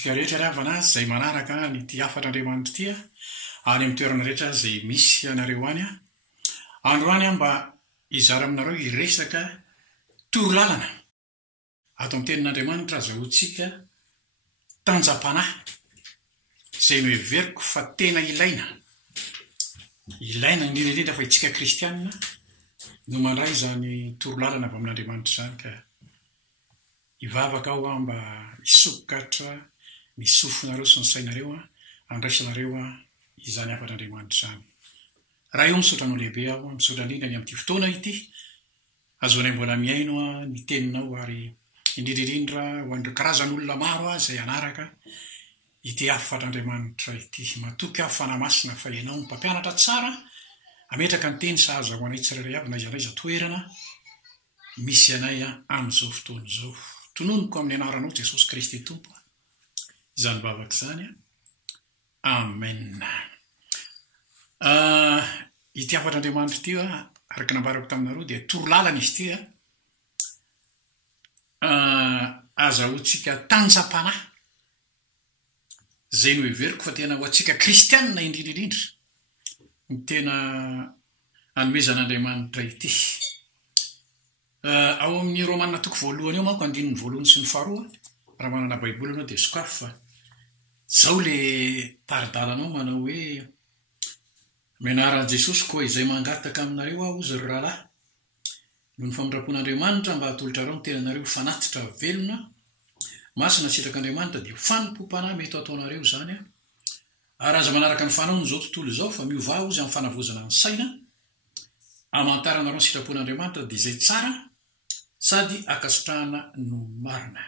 antsika rehetra ravana zay manaraka nyty afatr'andriamanitra ity any amin'ny toerana rehetra zay misy anareo any androany mba izara aminareo iresaka torolalana ato amin'ny tenin'andriamanitra azahoantsika tanjam-panahy zay noheveriko fa tena ilaina indrindra fa itsika kristianina no mandray zany torolalana avy amin'andriamanitra zany ka ivavaka aho mba isokatra ny sofonareo sy ny sainareo andraisanareo izany afatr'andriamanitra zany raha io misotra no lehibe aho misotra indrindra ny amin'ity fotoana ity azoanay mbola miaino ny teninao ary indrindrindra ho an'ireo karazan'olona maro zay anaraka ity afatr'andriamanitra ity matoky afana masina fa ianao ny mpampianatra tsara ametraka ny teny sahaza ho anay tsirairay avy na izanaiza toerana misy anay amin'izao fotoana izao tononoko amin'ny anaranao Jesosy Kristy tompo izany bavaka izany amen. Ity afatr'andriamanitra ity araka nambarako taminareo dia torolalana izy ity azahoantsika tanjam-panahy zay no heveriko fa tena ho antsika kristianina indrindrindrindra ny tena anomezan'andriamanitra ity ao amin'ny romanina toko voalohany eo manko andininy voalohany sy ny faharoa raha manana baiboly anao dia sokafo fa zao le taridalanao manao hoe menaran' Jesosy koa izay mangataka aminareo aho ozy ry rahalahy no ny famindrapon'andriamanitra mba hatolotrareo ny tenanareo fanatitra velona masina sitrak'andriamanitra dia fanompom-panahy mety ataonareo zany ary aza manaraka ny fanaony zao tontolo zao fa miova ozy amin'ny fanavozana ny saina amantaranareo ny sitrapon'andriamanitra dia izay tsara sady akasitrahana no marina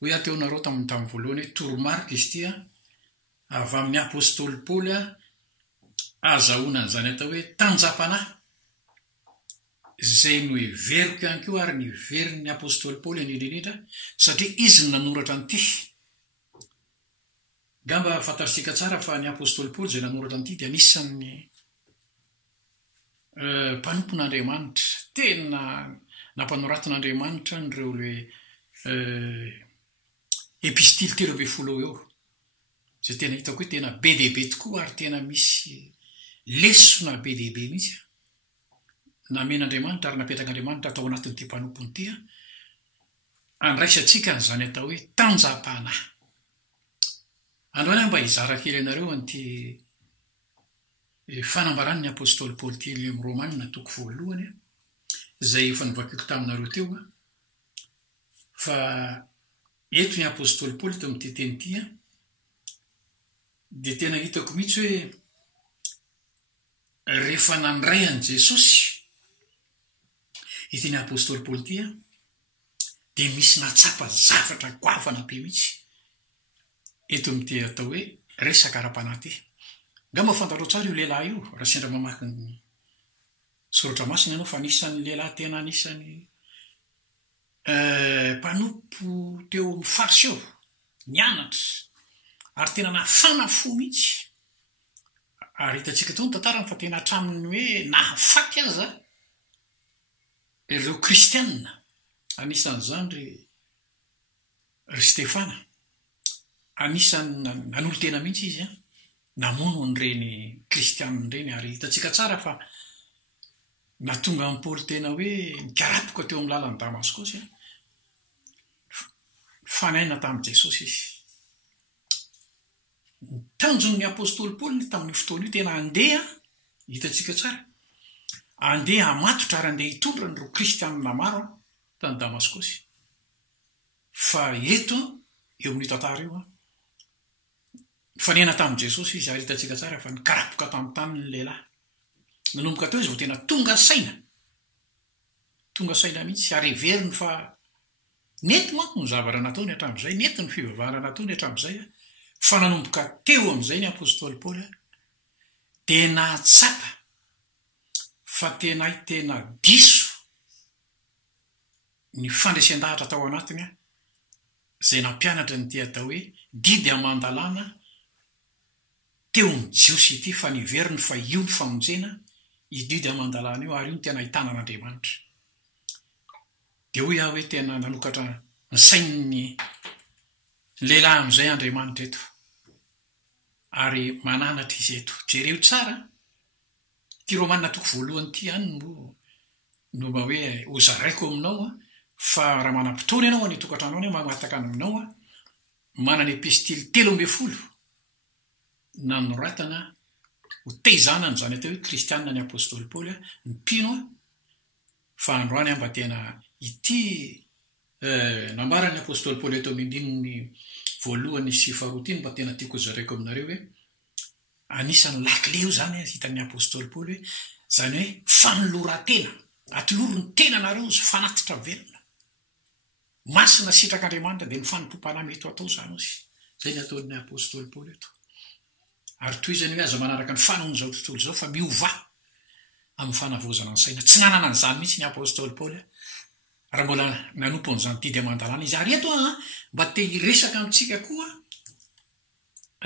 hoe ateonareo tamin'ny voalohany hoe toromarika izy ity avy amin'ny apôstôly Paoly azahoana zany atao hoe tanjam-panahy zay no heveriko ihany koa ary ny veriny apôstôly Paoly indrindrindrindra satria izy no nanoratra an'ity gamba fantarisika tsara fa ny apôstôly Paoly zay nanoratra an'ity dia anisan'ny mpanompon'andriamanitra tena nampanoratin'andriamanitra nireo le epistily 13 eo zay tena hitako hoe tena be dehibe tokoa ary tena misy lesona be dehibe mihitsy namen'andriamanitra ary napetrak'andriamanitra atao anatin'ity mpanompony ity andraisantsika zany atao hoe tanjam-panahy androany mba hizara kely anareo an'ity fanambaran'ny apôstôly Paoly ity amin'ny romanina toko voalohany zay efa novakiko taminareo teo fa eto ny apôstôly Paoly teo amin'ity teny ity dia tena hitako mihitsy hoe rehefa nandray an' Jesosy ity ny apôstôly Paoly ity dia misy natsapa zavatra goavana be mihitsy eto amin'ity atao hoe resaka ara-panahy ity ngamba fantarao tsara io lehilahy io raha sendra mamaky ny soratra masina ianao fa anisan'ny lehilahy tena anisan'ny mpanompo teo amin'ny farsy eo nianatra ary tena nafana fo mihitsy ary hitantsika tao ny tantarany fa tena hatraminy hoe nahafaty aza ireo kristianina anisan'izany ry Stefana anisan'ny nanolo tena mihitsy izy namono nyreny kristianina ireny ary hitantsika tsara fa natonga amin'ny Paoly tena hoe nikarapoka teo amin'ny lalan'ny Damaskosy fanaina tamin'i Jesosy izy tanjon'ny apôstôly Paoly tamin'ny fotoana io tena andeha hitantsika tsara andeha hamatotra ary andeha hitondra nyreo kristianina maro tany Damaskosy fa eto eo amin'ny tantara io fanena tamin'i Jesosy izy ary hitantsika tsara fa nikarapoka tamin'ny taniny lehilahy nanomboka teo izy vao tena tonga saina mihitsy ary heveriny fa nety manko ny zavatra nataony hatramin'izay nety ny fivavahana nataony hatramin'izay fa nanomboka teo amin'izay ny apôstôly Paoly dia nahatsapa fa tena diso ny fandresen-dahatra tao anatiny zay nampianatra nyity atao hoe didy amandalana teo ny jiosy ity fa niveriny fa io ny famonjena ididy amandalana io ary io ny tena ahitana an'Andriamanitra dia hoy aho hoe tena nanokatra ny sain'ny lehilahy am'izay Andriamanitra eto ary mananatra izy eto jereo tsara ty Romanina toko voalohany ty any no hoe hozaraiko aminao fa raha manam-potoana ianao any tokantrano any mamataka aminao manana epistily 13 nanoratana ho tezana n'izany atao hoe kristianina ny apôstôly Paoly mipino fa androany mba tena ity nambarany apôstôly Paoly eto amin'ny andininy voalohany sy faharotiny mba tena tiako zaraiko aminareo hoe anisany lakile io zany hitan'ny apôstôly Paoly hoe zany hoe fanolorantena atoloro ny tena nareo zy fanatitra velona masina sitrak'Andriamanitra dia ny fanompom-panahy mety atao zany ozy zay ny ataon'ny apôstôly Paoly eto ary toy izany hoe aza manaraka ny fanaon'izao tontolo izao fa miova amin'ny fanavozana ny saina tsy nanana an'izany mihitsy ny apôstôly Paoly raha mbola nanompo an'izany didy aman-dalàna izy ary eto mba te hiresaka amintsika koa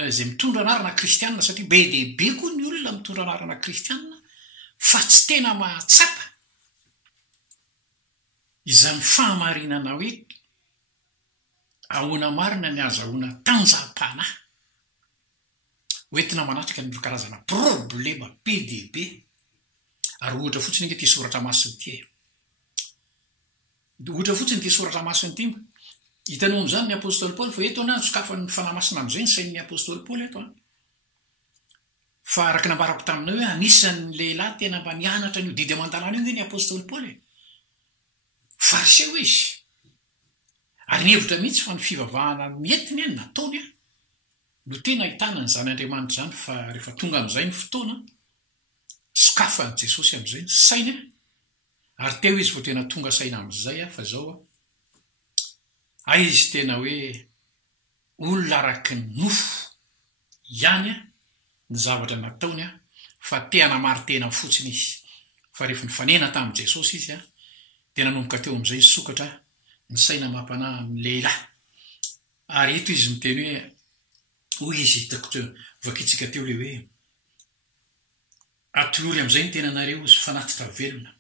izay mitondra anarana kristianina satria be dehibe koa ny olona mitondra anarana kristianina fa tsy tena mahatsapa izany fahamarinana hoe ahoana marina ny azahoana tanjam-panahy hoentina manatrika ny karazana problema be dehibe ary ohatra fotsiny inge ty soratra masiny ty ohatra fotsiny ty soratra masiny ty hitanao amin'izany ny apôstôly Paoly fa eto sokafan'ny fanamasina amin'izay ny sain'ny apôstôly Paoly eto fa araka nambarako taminao hoe anisan'ny lehilahy tena mba nianatra ny didy aman-dalàna io ny apôstôly Paoly fariseo izy ary nihevitra mihitsy fa ny fivavahana mientiny nataony no tena ahitana n'izany Andriamanitra zany fa rehefa tonga amin'izay ny fotoana sokafan'i Jesosy amin'izay ny saina ary teo izy vao tena tonga saina amin'izay fa zao izy tena hoe olona araky ny nofo ihany ny zavatra nataony fa tena maritena fotsiny izy fa rehefa nifanena tamin'i Jesosy izy tena nanomboka teo amin'izay izy sokatra ny saina mampanahy amin'ny lehilahy ary eto izy miteny hoe hoy izy hitako vakitsika teo le hoe atolory amin'izay ny tena nareo izy fanatitra velona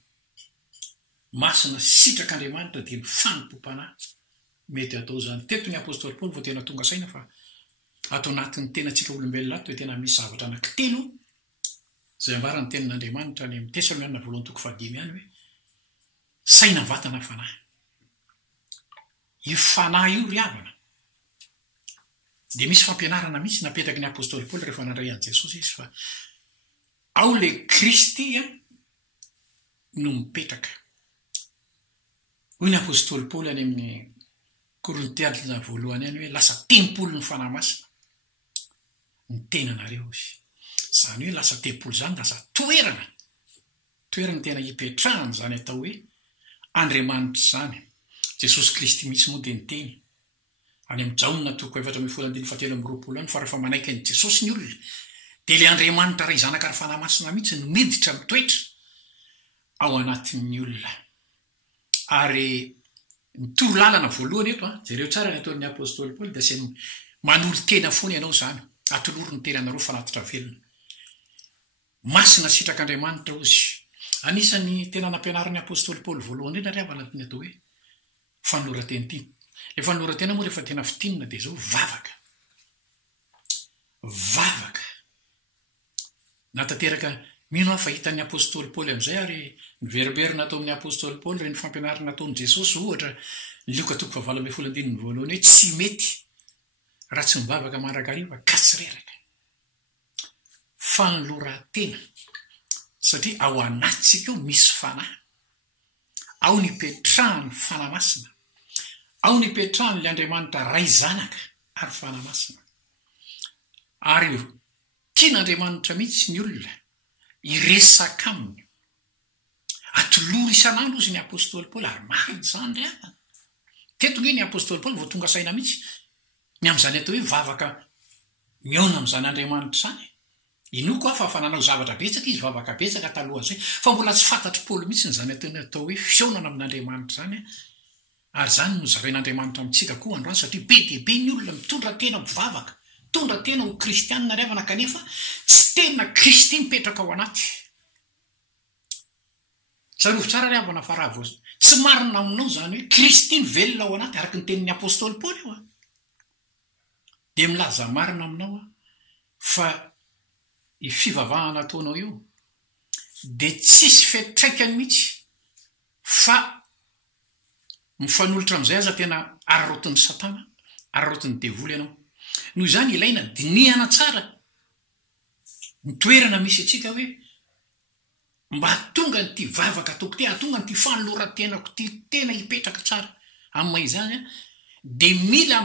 masina sitrak'Andriamanitra dia ny fanompom-panahy mety atao zany teto ny apôstôly Paoly vao tena tonga saina fa ato anatin'ny tena tsika olombelona ato hoe tena misy zavatra anankitelo zay ambarany tenin'Andriamanitra any amin'ny Tesalonianina voalohany toko 5 ihany hoe saina vatana fanahy io fanahy io ry havana dia misy fampianarana mihitsy napetraky ny apôstôly Paoly rehefa nandray an'i Jesosy izy fa ao le Kristy no mipetraka hoy ny apôstôly Paoly any amin'ny Korintianina voalohany any hoe lasa tempolo ny fanahy masina ny tenanareo izy zany hoe lasa tempolo zany lasa toerana tena hipetrahana zany atao hoe Andriamanitra zany Jesosy Kristy mihitsy moa dia niteny any amin'ny Jaona toko 4:17 any fa rehefa manaiky ny Jesosy ny olona dia le Andriamanitra ray zanaka ary fanahy masina mihitsy no miditra mitoetra ao anatin'ny olona ary nitoro lalana voalohany eto jereo tsara ny ataon'ny apôstôly Paoly dia sy manolo tena foana ianao zany atoloro ny tenanareo fanatitra velona masina sitrak'Andriamanitra ozy anisany tena nampianaran'ny apôstôly Paoly voalohany indrindra ry havana ny atao hoe fanolorantena ity le fanolorantena moa rehefa tena fitinina dia zao vavaka natateraka mino fa hitan'ny apôstôly Paoly amin'izay ary ny veribery natao amin'ny apôstôly Paoly reny fampianarana nataon'i Jesosy ohatra ny Lioka toko 7:12 voalohany hoe tsy mety raha tsy mivavaka mandrakariva ka tsy reraka fanolorantena satria ao anatsika eo misy fanahy ao ny petrahany fanahy masina ao ny petrahany le Andriamanitra ray zanaka ary fanahy masina ary tian'Andriamanitra mihitsy ny olona iresaka aminy atoloro isan'andro izy ny apôstôly Paoly ary marina zany ry havana teto nge ny apôstôly Paoly vao tonga saina mihitsy ny amin'izany atao hoe vavaka miaona amin'izany Andriamanitra zany inoko fa nanao zavatra betsaka izy vavaka betsaka taloha zay fa mbola tsy fantatry Paoly mihitsy nyzany atao hoe fionana amin'Andriamanitra zany ary zany no zarain'Andriamanitra amintsika koa androany satria be dehibe ny olona mitondra tena mivavaka mitondra tena ho kristianina ry havana kanefa tsy tena Kristy mipetraka ao anaty sarovo tsara ry havana fa raha tsy marina aminao zany hoe Kristy ny velona ao anaty araka ny tenin'ny apôstôly Paoly io dia milaza marina aminao a fa i fivavahana ataonao io dia tsisy fetraikany mihitsy fa mifanolotra amin'izay aza tena ararotin'ny satana, ararotin'ny devoly ianao. Noho izany ilaina dinihana tsara ny toerana misy atsika hoe mba hatonga nyity vavaka ataoko ty, hatonga nyity fanoloran-tenako ty tena hipetraka tsara amin'ny izany a, dia mila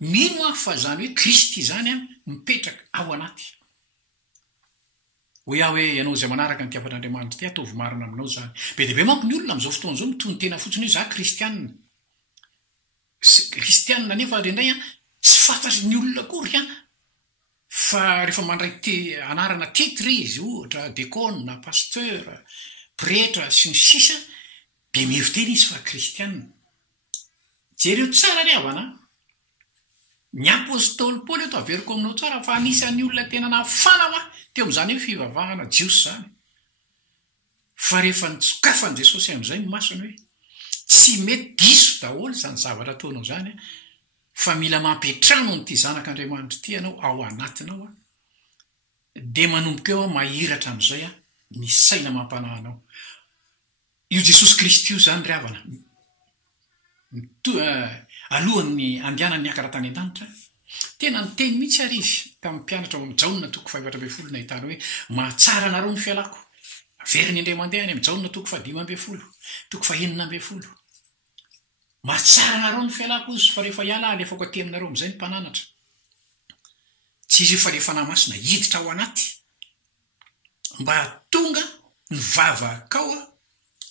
mino a fa zany hoe Kristy zany a mipetraka ao anaty. Ho iaho hoe ianao izay manaraka ny tiavan'Andriamanitra ty ataovy marina aminao zany. Be dia be manko ny olona amin'izao fotoana izao mitony tena fotsiny hoe za kristianina. Kristianina nefa indray a tsy fantatry ny olona akory a fa rehefa mandray anarana titre izy ohatra dekona, pasteur, pretra sy ny sisa be miheviteny izy fa kristianina. Jereo tsara ny havana ny apôstôly Paoly eto averiko aminao tsara fa anisan'ny olona tena nafana wa teo amin'izany hoe fivavahana jiosy zany. Fa rehefa nitsokafan'i Jesosy amin'izay ny masony hoe tsy mety diso daholo zany zavatra ataonao zany fa mila mampetrano nyity zanak'Andriamanitra ty ianao ao anatinao a, dia manomboka eo a mahiratra amin'izay a ny saina mampanahinao. Io Jesosy Kristy io zany ry havana alohan'ny andehanany niakatra tany an-danitra tena niteny mihitsy ary izy tamin'ny mpianatra amin'ny Jaona 5:12 nahitana hoe mahatsara anareo ny fialako, averiny indray mandeha any amin'ny Jaona 5:12, 9:20. Mahatsara anareo ny fialako izy fa rehefa hiala alefako aty aminareo amin'izay ny mpananatra. Tsy izy fa rehefa namasina hiditra ao anaty mba tonga ny vavakao a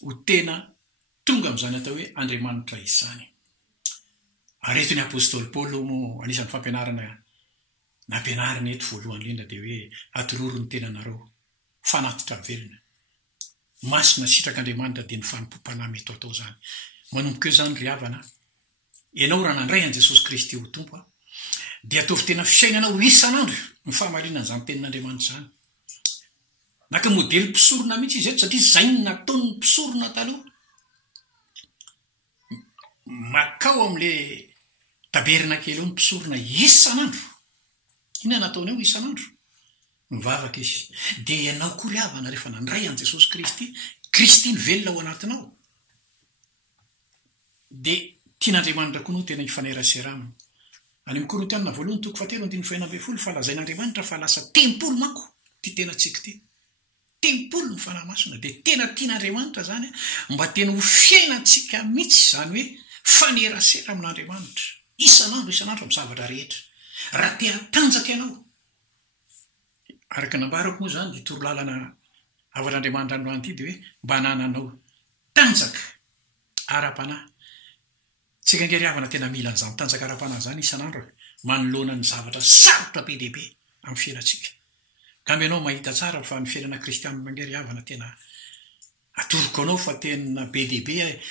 ho tena tonga amin'izany atao hoe Andriamanitra izany. Areto ny apôstôly Paoly moa anisan'ny fampianarana nampianarana eto voalohany indrindra dia hoe atoloro ny tenanareo fanatitra velona. Masina sitrak'Andriamanitra dia ny fanompom-panahy mety atao zany. Manomboka eo zany ry havana, ianao raha nandray an Jesosy Kristy ho tompo a, dia ataovy tena fisainanao isan'andro ny fahamarinana zany tenin'Andriamanitra zany. Naka modely mpisorona mihitsy izy eto satria zay ny nataony ny mpisorona taloha. Makao amin'le taberina kely eo ny mpisorona isan'andro. Ina nataony eo isan'andro? Mivavaka izy. Dia ianao koa ry havana rehefa nandray an Jesosy Kristy, Kristy ny velona ao anatinao. Dia tian'Andriamanitra koa no tena hifaneraserana aminy. Any amin'ny Korintiana 1:7-9 fa lazain'Andriamanitra fa lasa tempolo manko ty tena tsika ty. Tempolo ny fanahy masina dia tena tian'Andriamanitra zany mba tena ho fiainantsika mihitsy zany hoe fanerasera amin'Andriamanitra isan'andro amin'ny zavatra rehetra. Raha te hatanjaka ianao araka nambarako moa zany dia torolalana avan'Andriamanitra androany ity dia hoe mba hanananao tanjaka ara-panahy. Tsika ngery havana tena mila an'izany tanjaka ara-panahy zany isan'andro manoloana ny zavatra sarotra be dia be amin'ny fiainantsika. Ka ianao mahita tsara fa ny fiainana kristianina ngery havana tena atoroko anao fa tena be dia be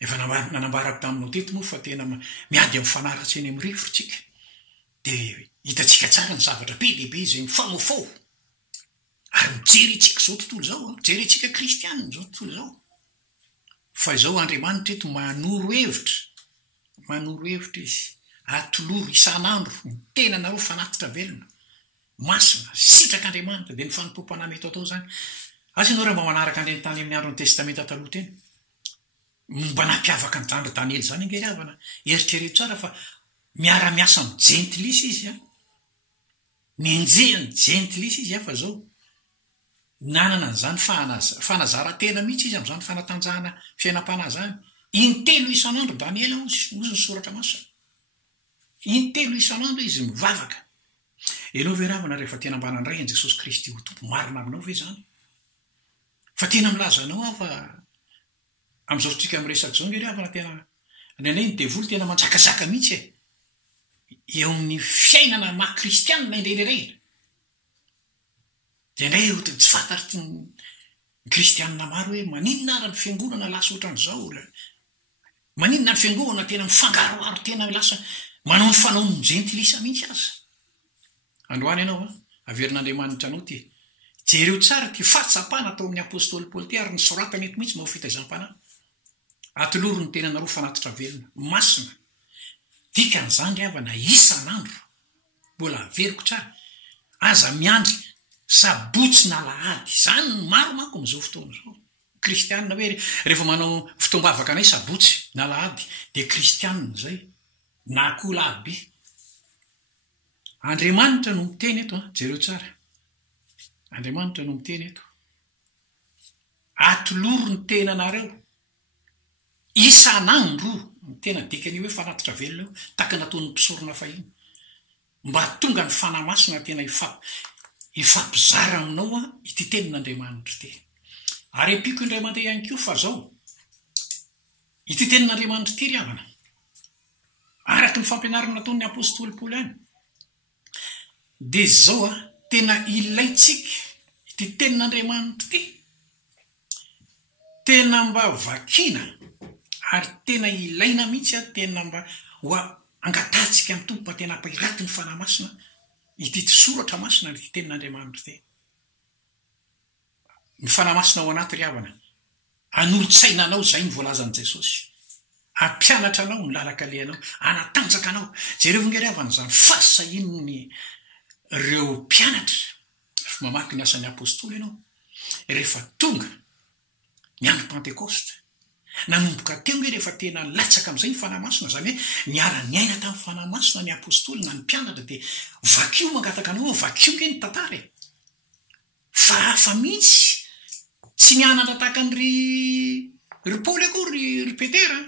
efa nanambarako taminao teto moa fa tena miady amin'ny fanaratsy eny amin'ny rivotsika. Dia hitatsika tsara ny zavatra be dia be izay mifamofao. Ary mijery tsika zao tontolo zao, mijery tsika kristianina zao tontolo zao. Fa izao Andriamanitra eto manoro hevitra izy atoloro isan'andro ny tenanareo fanatitra velona. Masina sitrak'Andriamanitra dia ny fanompom-panahy mety atao zany. Asa ianao raha mba manaraka an'ireny tany amin'ny andron'ny testamenta taloha teny mba nampiavaka ny zandry Daniely zany ngery havana. Eritrereto tsara fa miara-miasa amin'ny jentilisa izy a. Nenjehany jentilisa izy fa zao nanana an'izany fanazara-tena mihitsy izy amin'izany fanatanjahana fiainam-panahy zany. Intelo isan'andro Daniely ozy ny soratra masina. Intelo isan'andro izy mivavaka. Ianao ve ravana rehefa tena mba nandray an Jesosy Kristy ho tompo marina aminao ve zany? Fa tena milazanao aho fa amin'izao tsika miresaka zao ngery havana tena nenay ny devoly tena manjakazaka mihitsy eo amin'ny fiainana maha-kristianina indrereregna. Dia indray ohatra tsy fantatry ny kristianina maro hoe maninona ara ny fiangonana lasa ohatran'izao, maninona ny fiangonana tena mifangaroaro tena lasa manao ny fanaon'ny jentilisa mihitsy aza. Androany ianao averin'Andriamanitra anao ty jereo tsara ty fahatsapana atao amin'ny apôstôly Paoly ty ary ny soratany eto mihitsy mao fitaizam-panahy. Atoloro ny tenanareo fanatitra velona masina. Dikan'izany ry havana isan'andro mbola averiko tsara aza miandry sabotsy na lahady zany maro manko am'izao fotoana zao kristianina hoe rehefa manao fitombavaka anay sabotsy na lahady de kristianina zay na koa lahabe Andriamanitra no miteny eto jereo tsara Andriamanitra no miteny eto atoloro ny tenanareo isanandro ny tena dikany hoe fanatitra velona taka nataon'ny mpisorona fahiny mba tonga ny fanamasina tena ifampizara aminao ity tenin'Andriamanitra ity ary empiko indray mandeha ihany koa fa zao ity tenin'Andriamanitra ity ry havana araky ny fampianarana nataon'ny apôstôly Paoly any de zao tena ilaitsika ity tenin'Andriamanitra ity tena mba vakina ary tena ilaina mihitsy tena mba ho angatatsika amin'ny tompo mba tena ampahiraty ny fanamasina ity soratra masina ity tenin'Andriamanitra ity ny fanamasina ao anaty ry havana anolo-tsaina anao zay ny voalazan'i Jesosy ampianatra anao ny lalaka lehanao anatanjaka anao jereo vongery havana zany fasahinony reo mpianatra mamaky ny asan'ny apôstôly ianao rehefa tonga ny andro Pentecoste nanomboka teo hoe rehefa tena latsaka amin'izay ny fanamasina zany hoe niara-niaina tamin'ny fanamasina ny apôstôly na ny mpianatra de vakio mangataka anao vakio ke ny tantara fa hafa mihitsy tsy nianatra tahaka an'ry Paoly akory ry Petera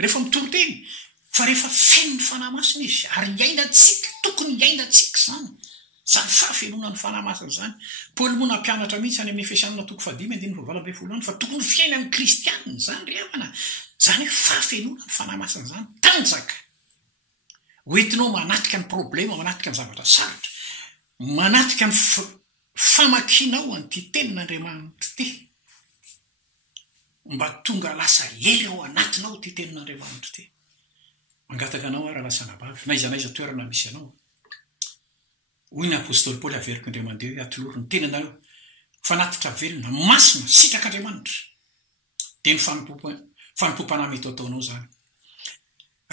rehefa mitoro-teny fa rehefa feno ny fanamasina izy ary iainantsika tokony iainantsika zany fafenona ny fanamasina zany Paoly moa nampianatra mihitsy any amin'ny Efesianina 5:9 fa tokony fiainan'ny kristianina zany ry havana zany hoe fafenona ny fanamasina zany tanjaka hoentinao manatika ny problema manatika ny zavatra sarotra manatika ny famakinao an'ity tenin'Andriamanitra ity mba tonga lasa hery ao anatinao ty tenin'Andriamanitra ity mangataka anao raha lasa nabavy naizanaiza toerana misy anao hoy ny apôstôly Paoly averiko indray mandeha hoe atoloro ny tenanareo fanatitra velona masina sitrak'Andriamanitra de ny fanompom-panahy mety ataonao zany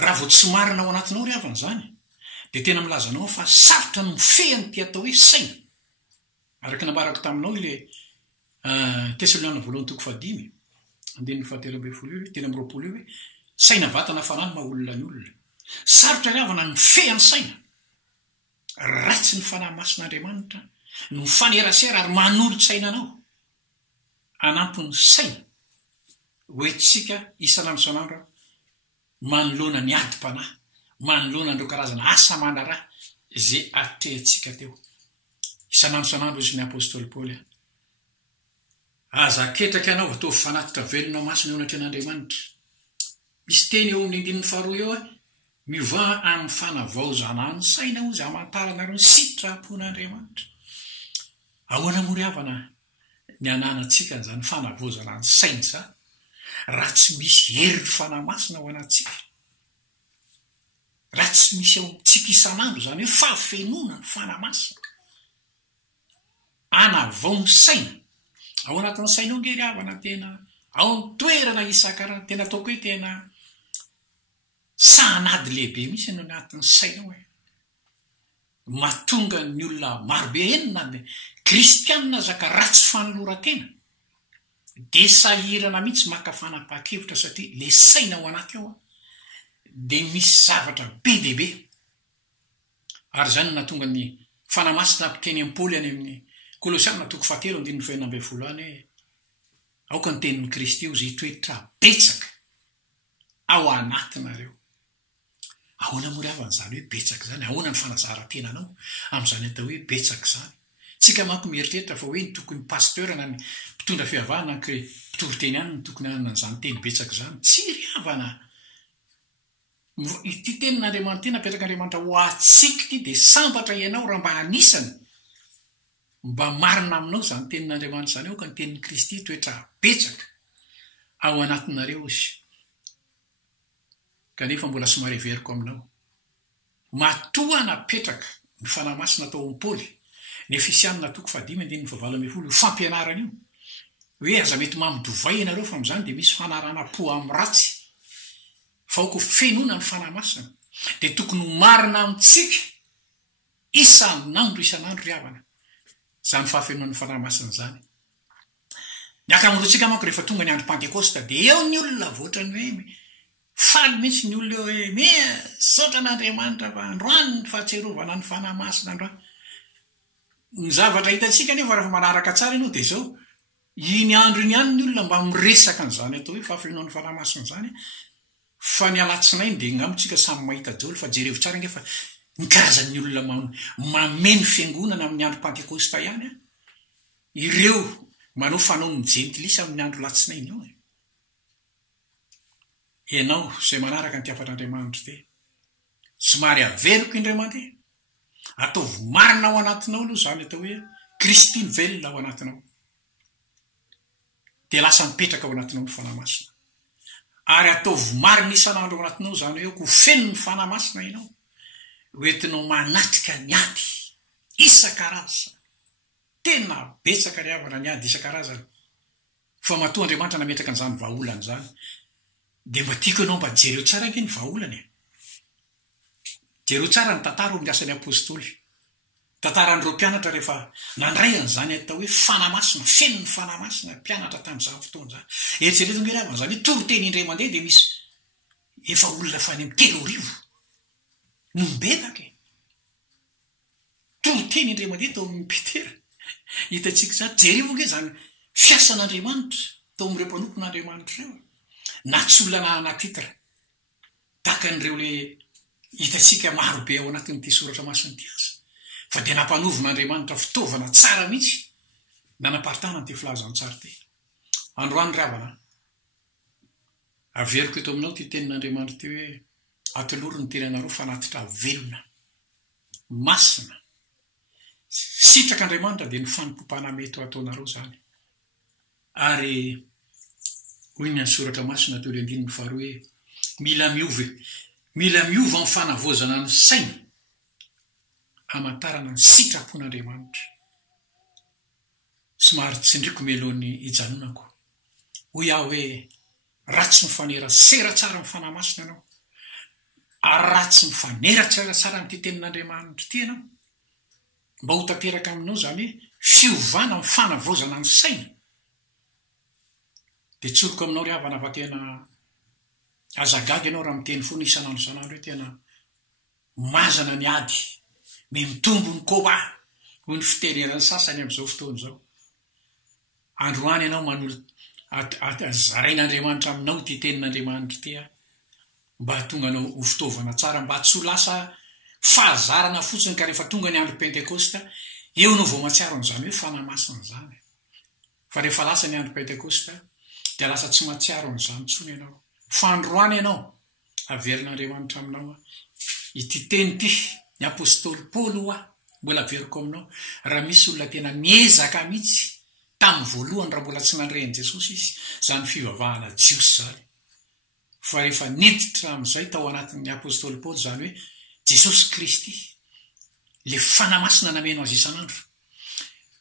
raha vao tsy marina ao anatinao ry havana zany de tena milazanao fa sarotra no mifehany ty atao hoe saina araky nambarako taminao ile Tesaloniana voalohany 5:5 andininy 7 tena am'roapolo hoe saina vatana fanany maolona ny olona sarotra ry havana no mifehany saina ratsy ny fanahy masin'Andriamanitra no fanerasera ary manolo-tsaina anao anampony saina hoetsika isana misanandro manoloana ny adi-panahy manoloana andreo karazana asa manara zay atrehantsika teo isana misanandro izy ny apôstôly Paoly aza ketraka anao atovy fanatitra velona masina eo anatrehan'Andriamanitra misy teny eo amin'ny 2 eo miova amin'ny fanavaozana ny saina ozy amantaranareo ny sitrapon'Andriamanitra ahoana moa ry havana ny ananatsika zany fanavaozana ny saina zany raha tsy misy hery fanamasina ao anatsika raha tsy misy ao tsika isanandro zany hoe fafenona ny fanamasina anavao ny saina ao anatin'ny saina ao ngery havana tena ao ny toerana isan-karazany tena ataoko hoe tena sahanady lehibe misy no anatin'ny saina hoe mahatonga ny olona marobe enina ny kristianina zaka ratsy fanolora-tena de sahirana mihitsy makafanam-pakevitra satria le saina ao anaty ao de misy zavatra be dehibe ary zany natonga ny fanamasina mpiteny am-Paoly any amin'ny Kolosiana 3:9 hoe aoka ny tenin'ny Kristy io zay toetra betsaka ao anatinareo ahoana moa ry havana zany hoe betsaka zany ahoana ny fanazara-tenanao amin'izany atao hoe betsaka zany tsika manko mieritreritra fa hoe ny tokony pasteur na ny mpitondra fihavahana mpitoro-teny any ny tokony anana n'izany teny betsaka zany tsy ry havana ity tenin'Andriamanitra ity napetrak'Andriamanitra ho atsika ity de sambatra ianao raha mba anisany mba marina aminao zany tenin'Andriamanitra zany aoka ny tenin'ny Kristy toetra betsaka ao anatinareo izy kanefa mbola somary everiko aminao matoa napetraka ny fanamasina tao amin'ny Paoly ny Efesianina 5:9 fampianarana io hoe aza mety mamidovay ianareo fa amin'izany de misy fanarana po amin'ny ratsy fa oko fenona ny fanamasina de tokony ho marina amintsika isan'andro ry havana zany fahafenoan'ny fanahymasina zany ny akamorontsika manko rehefa tonga ny andro pentekosta dia eo ny olona voatrany hoe faly mihitsy ny olona eo hoe mea saotra n'Andriamanitra fa androany ny fahatserovana ny fanahymasina androany ny zavatra hitatsika nefa rehefa manaraka tsara ianao dia zao iny andro iny ihany ny olona mba miresaka an'izany atao hoe fahafenoan'ny fanahymasina zany fa ny alatsinainy dia ngamitsika samy mahita jolo fa jereo tsara nge fa ny karazan'ny olona mameno fiangonana amin'ny andro pentekosta ihany ireo manao fanao ny jentilisa amin'ny andro latsinainy io ianao izay manaraka ny tiafatr'Andriamanitra te somary averiko indray mandeha ataovy marina ao anatinao aloha zany atao hoe Kristy velona ao anatinao dia lasa mipetraka ao anatinao ny fanahymasina ary ataovy marina isan'andro ao anatinao zany hoe ko feno ny fanahymasina ianao hoentinao manatrika ny ady isan-karaza tena betsaka ry havana ny ady isan-karazany fa matoa Andriamanitra nametraka an'izany vahaolana zany dia mba tiako ianao mba jereo tsara nge ny vahaolany jereo tsara ny tantara amin'ny asan'ny apôstôly tantaran'ireo mpianatra rehefa nandray an'izany atao hoe fanahymasina feno ny fanahymasina mpianatra tamin'izany fotoana zany eritsereto nge ry havana zany hoe toro-teny indray mandeha dia misy efa olona fa any amin'ny 3,000 no mibetaka toro-teny indray mandeha tao amin'ny Petera hitatsika zany jereo nge zany fiasan'Andriamanitra tao amin'ireo mpanompon'Andriamanitra ireo na tsy olona natitra tahaka an'ireo le hitatsika marobe ao anatin'ity soratra masiny ty asa fa dia nampanovon'Andriamanitra fitaovana tsara mihitsy nanaparitana n'ity filazany tsara ty androany ry havana averiko eto aminao ty tenin'Andriamanitra ty hoe atoloro ny tenanareo fanatitra velona masina sitrak'Andriamanitra dia ny fanompopana mety ataonareo zany ary hoy ny soratra masina teo le 9 hoe mila miova amin'ny fanavozana ny saina hamantarana ny sitrapon'Andriamanitra somary tsindriko melohan'ny hijanonako hoy aho hoe ratsy mifanera sera tsara ny fanahymasina ianao ary ratsy mifanera tsara nyty tenin'Andriamanitra ty ianao mba ho tanteraka aminao zany hoe fiovana ny fanavozana ny saina dia tsoroko aminao ry havana fa tena azagaga ianao raha miteny foana isan'andro isan'andro hoe tena mazana ny ady mitombo ny koba hoy ny fitenenany sasany amin'izao fotoana izao androany ianao manolo zarain'Andriamanitra aminao ty tenin'Andriamanitra ty mba tonga anao ho fitaovana tsara mba tsy ho lasa fahazarana fotsiny ka rehefa tonga ny andro pentekosta eo no vao matsiaro an'izany hoe fanahymasina zany fa rehefa lasa ny andro pentekosta dia lasa tsy matsiaro an'izany tsony ianao fa androany ianao averin'Andriamanitra aminao ity teny ty ny apôstôly Paoly mbola averiko aminao raha misy olona tena miezaka mihitsy tamin'ny voalohany raha mbola tsy nandrehan'i Jesosy izy zany fivavahana jiosy zany fa rehefa niditra amin'izay tao anatin'ny apôstôly Paoly zany hoe Jesosy Kristy le fanahymasina nameno azy isan'andro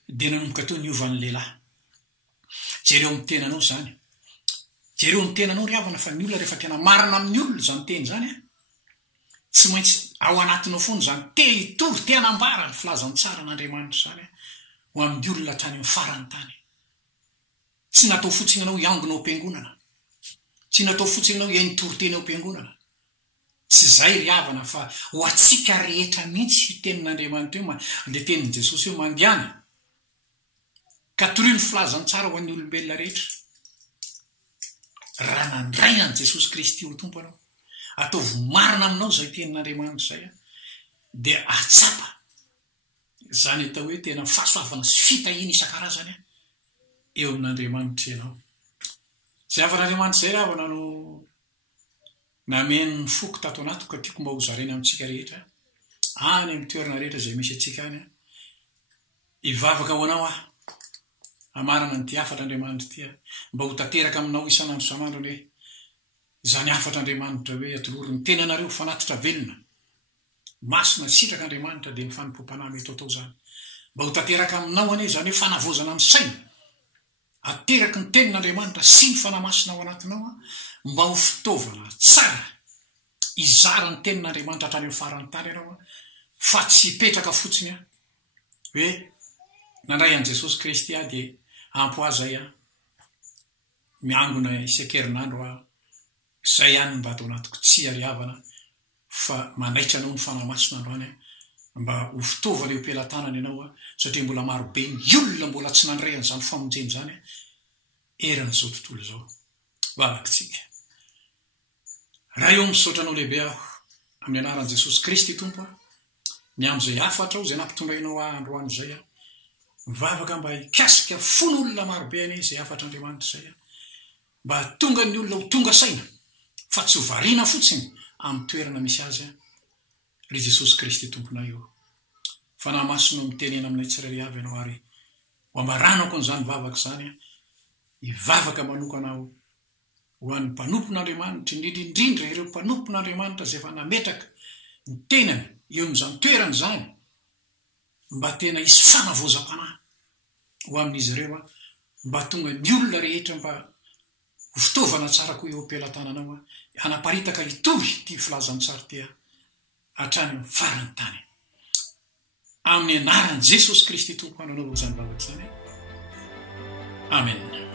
dia nanomboka teo niovan'ny lehilahy jereo amin'ny tenanao zany jereo amin'ny tenanao ry havana fa ny olona rehefa tena marina amin'ny olona zany teny zany tsy maintsy ao anatinao foana zany te hitory te hanambara ny filazany tsara n'Andriamanitra zany ho amin'ny olona hatrany amin'ny farany tany tsy natao fotsiny ianao hiangona ao am-piangonana tsy natao fotsiny ianao hiainitory-teny ao am-piangonana tsy zay ry havana fa ho atsika rehetra mihitsy tenin'Andriamanitra io le tenin'i Jesosy io mandihana ka toroy ny filazany tsara ho an'ny olombelona rehetra raha nandray an'i Jesosy Kristy ho tompo anao ataovy marina aminao zay tenin'Andriamanitra zay dia atsapa zany atao hoe tena fahasoavana sy fitahina isan-karazany eo amin'Andriamanitra ianao zay avan'Andriamanitra zay raha havana no nameny ny foko tato anato ka tiako mba ho zaraina amintsika rehetra any amin'ny toerana rehetra zay misy atsika any hivavaka ho anao hamarana ny ty afatr'Andriamanitra ty mba ho tanteraka aminao isan'andro isan'andro hoe zany afatr'Andriamanitra hoe atoloro ny tenanareo fanatitra velona masina sitrak'Andriamanitra dia ny fanompom-panahy mety atao zany mba ho tanteraka aminao anie zany hoe fanavozana ny saina ateraky ny tenin'Andriamanitra sy ny fanahymasina ao anatinao mba ho fitaovana tsara izara ny tenin'Andriamanitra hatrany amin'ny farany tany ianao fa tsy petraka fotsiny a hoe nandray an' Jesosy Kristy a dia ampo azay a miangona isan-kerinandro a zay ihany mba atao anatiko tsy ariavana fa manaitra anao ny fanamasina androany a mba ho fitaovana eo am-pelantanana ianao a satria mbola marobe ny olona mbola tsy nandray an'izany famonjeny zany a eran'izao tontolo izao valakitsika raha eo misaotra anao lehibe aho amin'ny anaran'i Jesosy Kristy tompo a ny am'izay afatra ao zay nampitondrainao androany zay a mivavaka mba hikasika fon'olona marobe any zay afatra Andriamanitra zay a mba tonga ny olona ho tonga saina fa tsy ho variana fotsiny amin'ny toerana misy azy a ry Jesosy Kristy tompona io fa namasinao mitenena aminay tsirairay avy ianao ary ho ambaranako an'izany vavaka zany a hivavaka manokanao ho an'ny mpanompon'Andriamanitra indrindrindrindra ireo mpanompon'Andriamanitra zay efa nametraka ny tenany eo amin'izany toerana zany mba tena hisy fanavozam-panahy ho amin'izy ireo a mba tonga ny olona rehetra mba ho fitaovana tsara koa eo am-pelantananao a hanaparitaka hitohy ty filazany tsara ty a hatrany amin'ny farany tany amin'ny anaran'i Jesosy Kristy tompo ananao izany vavaka izany amen.